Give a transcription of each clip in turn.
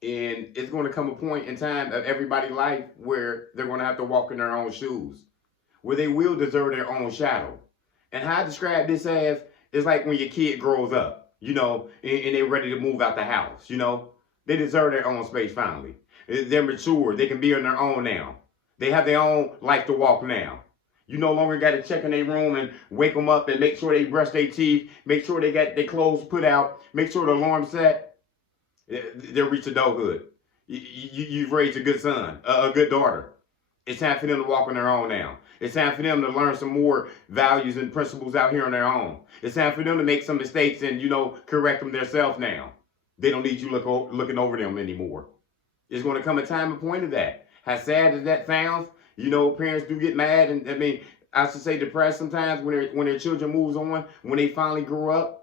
And it's going to come a point in time of everybody's life where they're going to have to walk in their own shoes, where they will deserve their own shadow. And how I describe this as is like when your kid grows up, and they're ready to move out the house, they deserve their own space finally. They're mature. They can be on their own now. They have their own life to walk now. You no longer got to check in their room and wake them up and make sure they brush their teeth, make sure they got their clothes put out, make sure the alarm's set. They'll reach adulthood. You've raised a good son, a good daughter. It's time for them to walk on their own now. It's time for them to learn some more values and principles out here on their own. It's time for them to make some mistakes and, correct them themselves now. They don't need you looking over them anymore. There's going to come a time and point of that. How sad as that sounds, parents do get mad and I should say depressed sometimes when their children moves on, when they finally grow up.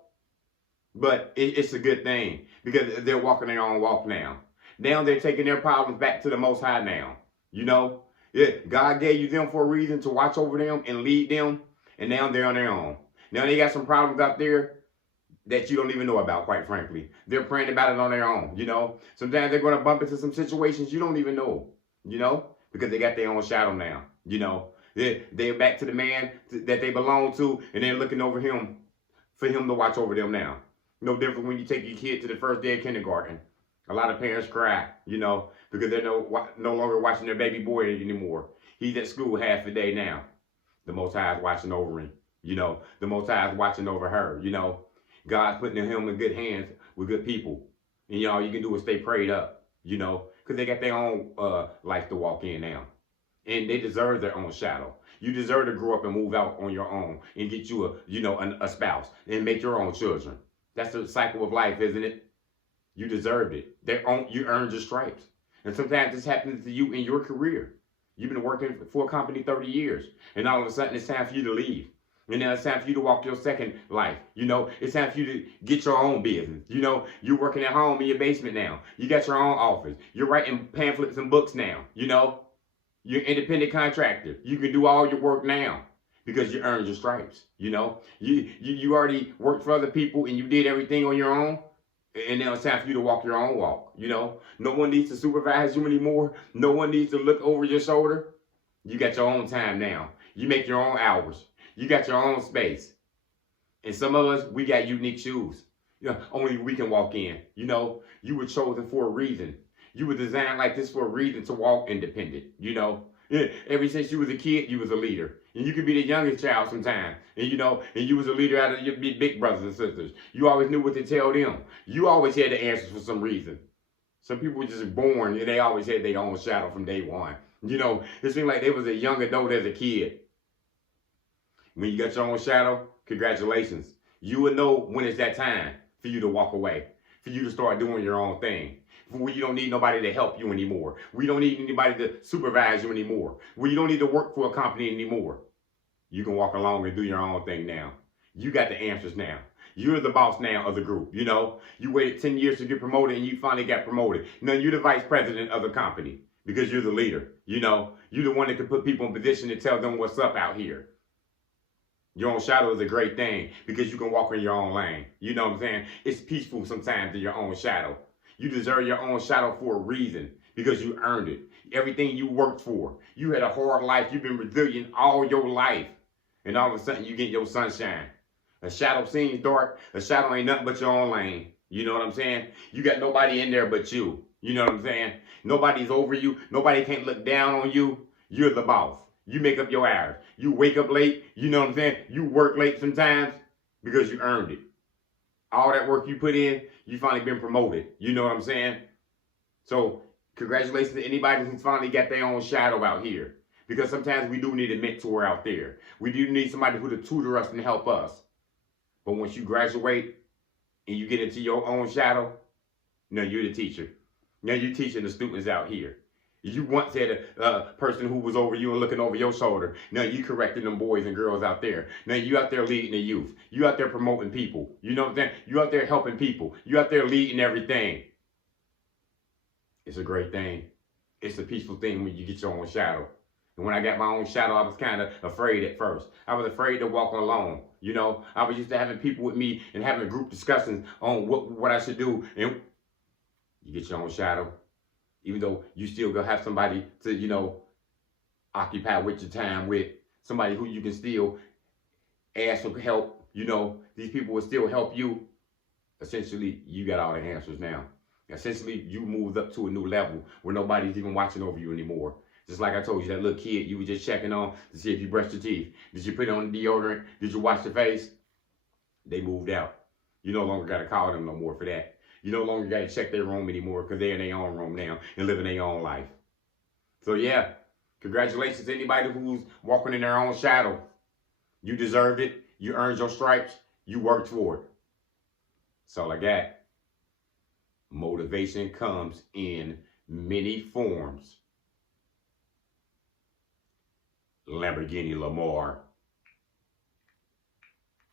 But it's a good thing because they're walking their own walk now. Now they're taking their problems back to the Most High now. You know, yeah, God gave you them for a reason to watch over them and lead them, and now they're on their own. Now they got some problems out there that you don't even know about, quite frankly. They're praying about it on their own. Sometimes they're going to bump into some situations you don't even know, because they got their own shadow now. They're back to the man that they belong to, and they're looking over him for him to watch over them now. No different when you take your kid to the first day of kindergarten. A lot of parents cry, because they're no longer watching their baby boy anymore. He's at school half the day now. The Most High is watching over him. The Most High is watching over her. God's putting him in good hands with good people. And all you can do is stay prayed up, because they got their own life to walk in now. And they deserve their own shadow. You deserve to grow up and move out on your own and get you a spouse and make your own children. That's the cycle of life, isn't it? You deserved it. You earned your stripes. And sometimes this happens to you in your career. You've been working for a company 30 years, and all of a sudden it's time for you to leave. And now it's time for you to walk your second life. It's time for you to get your own business. You're working at home in your basement now. You got your own office. You're writing pamphlets and books now. You're an independent contractor. You can do all your work now because you earned your stripes. You already worked for other people and you did everything on your own. And now it's time for you to walk your own walk. No one needs to supervise you anymore. No one needs to look over your shoulder. You got your own time now. You make your own hours. You got your own space. And some of us, we got unique shoes. Only we can walk in. You were chosen for a reason. You were designed like this for a reason to walk independent. Ever since you was a kid, you was a leader. And you could be the youngest child sometimes. And you was a leader out of your big brothers and sisters. You always knew what to tell them. You always had the answers for some reason. Some people were just born and they always had their own shadow from day one. It seemed like they was a young adult as a kid. When you got your own shadow, congratulations. You will know when it's that time for you to walk away, for you to start doing your own thing. Where you don't need nobody to help you anymore. We don't need anybody to supervise you anymore. Where you don't need to work for a company anymore. You can walk along and do your own thing now. You got the answers now. You're the boss now of the group. You waited 10 years to get promoted and you finally got promoted. Now you're the vice president of the company because you're the leader. You're the one that can put people in position to tell them what's up out here. Your own shadow is a great thing because you can walk in your own lane. You know what I'm saying? It's peaceful sometimes in your own shadow. You deserve your own shadow for a reason because you earned it. Everything you worked for. You had a hard life. You've been resilient all your life. And all of a sudden you get your sunshine. A shadow seems dark. A shadow ain't nothing but your own lane. You know what I'm saying? You got nobody in there but you. You know what I'm saying? Nobody's over you. Nobody can't look down on you. You're the boss. You make up your hours. You wake up late. You know what I'm saying? You work late sometimes because you earned it. All that work you put in, you finally been promoted. You know what I'm saying? So congratulations to anybody who's finally got their own shadow out here. Because sometimes we do need a mentor out there. We do need somebody who to tutor us and help us. But once you graduate and you get into your own shadow, now you're the teacher. Now you're teaching the students out here. You once had a person who was over you and looking over your shoulder. Now you correcting them boys and girls out there. Now you out there leading the youth. You out there promoting people. You know what I'm saying? You out there helping people. You out there leading everything. It's a great thing. It's a peaceful thing when you get your own shadow. And when I got my own shadow, I was kind of afraid at first. I was afraid to walk alone. I was used to having people with me and having group discussions on what I should do. And you get your own shadow. Even though you still gonna have somebody to, occupy with your time with, somebody who you can still ask for help. These people will still help you. Essentially, you got all the answers now. Essentially, you moved up to a new level where nobody's even watching over you anymore. Just like I told you, that little kid you were just checking on to see if you brushed your teeth. Did you put on deodorant? Did you wash your face? They moved out. You no longer got to call them no more for that. You no longer got to check their room anymore because they're in their own room now and living their own life. So yeah, congratulations to anybody who's walking in their own shadow. You deserved it. You earned your stripes. You worked for it. That's all I got. Motivation comes in many forms. Lamborghini Lamar.